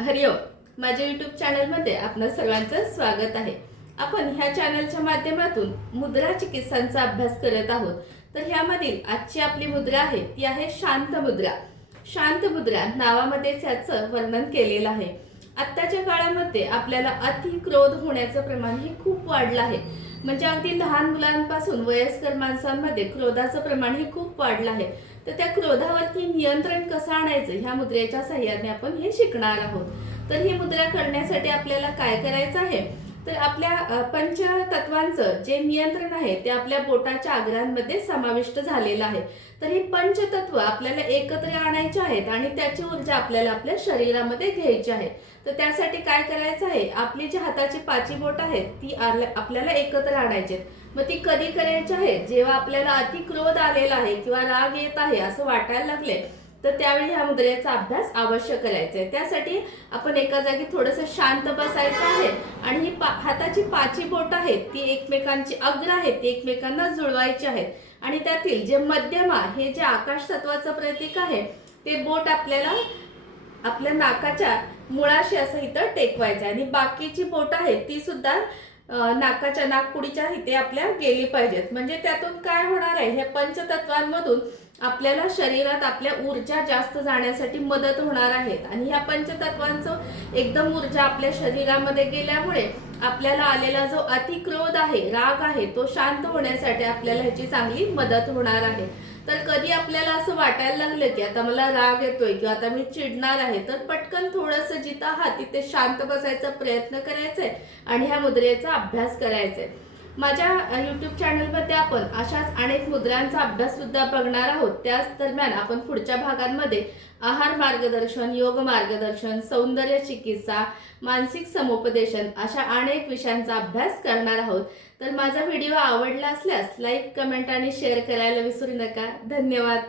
हरिओम माझ्या युट्यूब चॅनलमध्ये आपलं सर्वांचं स्वागत आहे. आपण ह्या चॅनलच्या माध्यमातून मुद्रा चिकित्सांचा अभ्यास करत आहोत. तर ह्यामधील आजची आपली मुद्रा आहे ती आहे शांत मुद्रा. शांत मुद्रा नावामध्येच याचं वर्णन केलेलं आहे. आत्ताच्या काळामध्ये आपल्याला अति क्रोध होण्याचं प्रमाण हे खूप वाढलं आहे. म्हणजे अगदी लहान मुलांपासून वयस्कर माणसांमध्ये क्रोधाचं प्रमाण हे खूप वाढलं आहे. तर त्या क्रोधावरती नियंत्रण कसं आणायचं? ह्या मुद्रेच्या सहाय्याने आपण हे शिकणार आहोत. तर ही मुद्रा करण्यासाठी आपल्याला काय करायचं आहे? तर आपल्या पंचतत्वांचं जे नियंत्रण आहे ते आपल्या बोटाच्या आग्रहांमध्ये समाविष्ट झालेलं आहे. तर हे पंचतत्व आपल्याला एकत्र आणायचे आहेत आणि त्याची ऊर्जा आपल्याला आपल्या शरीरामध्ये घ्यायची आहे. तर त्यासाठी काय करायचं आहे? आपली जी हाताची पाची बोट आहेत ती आल्या- आपल्याला एकत्र आणायची आहेत. मग ती कधी करायची आहे? जेव्हा आपल्याला अति क्रोध आलेला आहे किंवा राग येत आहे असं वाटायला लागले तर त्यावेळी ह्या मुद्रेचा अभ्यास अवश्य करायचा आहे. त्यासाठी आपण एका जागी थोडस शांत बसायचं आहे आणि ही पा- हाताची पाची बोट आहेत ती एकमेकांची अग्र आहेत ती एकमेकांना जुळवायची आहेत. आणि त्यातील जे मध्यमा हे जे आकाश तत्वाचं प्रतीक आहे ते बोट आपल्याला आपल्या नाकाच्या मुळाशी असं इथं टेकवायचं आहे. आणि बाकीची बोट आहेत ती सुद्धा नाकाच्या नाकपुडीच्या इथे आपल्या गेली पाहिजेत. म्हणजे त्यातून काय होणार आहे? हे पंचतत्वांमधून आपल्याला शरीरात आपल्या ऊर्जा जास्त जाण्यासाठी मदत होणार आहे आणि ह्या पंचतत्वांचं एकदम ऊर्जा आपल्या शरीरामध्ये गेल्यामुळे आपल्याला आलेला जो अतिक्रोध आहे राग आहे तो शांत होण्यासाठी आपल्याला ह्याची चांगली मदत होणार आहे. तर कधी आपल्याला असं वाटायला लागलं की आता मला राग येतोय किंवा आता मी चिडणार आहे तर पटकन थोडस जिथं आहात तिथे शांत बसायचा प्रयत्न करायचाय आणि ह्या मुद्रेचा अभ्यास करायचाय. माझ्या यूट्यूब चॅनलमध्ये आपण अशाच अनेक मुद्रांचा अभ्यास सुद्धा बघणार आहोत. त्याच दरम्यान आपण पुढच्या भागांमध्ये आहार मार्गदर्शन योग मार्गदर्शन सौंदर्य चिकित्सा मानसिक समुपदेशन अशा अनेक विषयांचा अभ्यास करणार आहोत. तर माझा व्हिडिओ आवडला असल्यास लाईक कमेंट आणि शेअर करायला विसरू नका. धन्यवाद.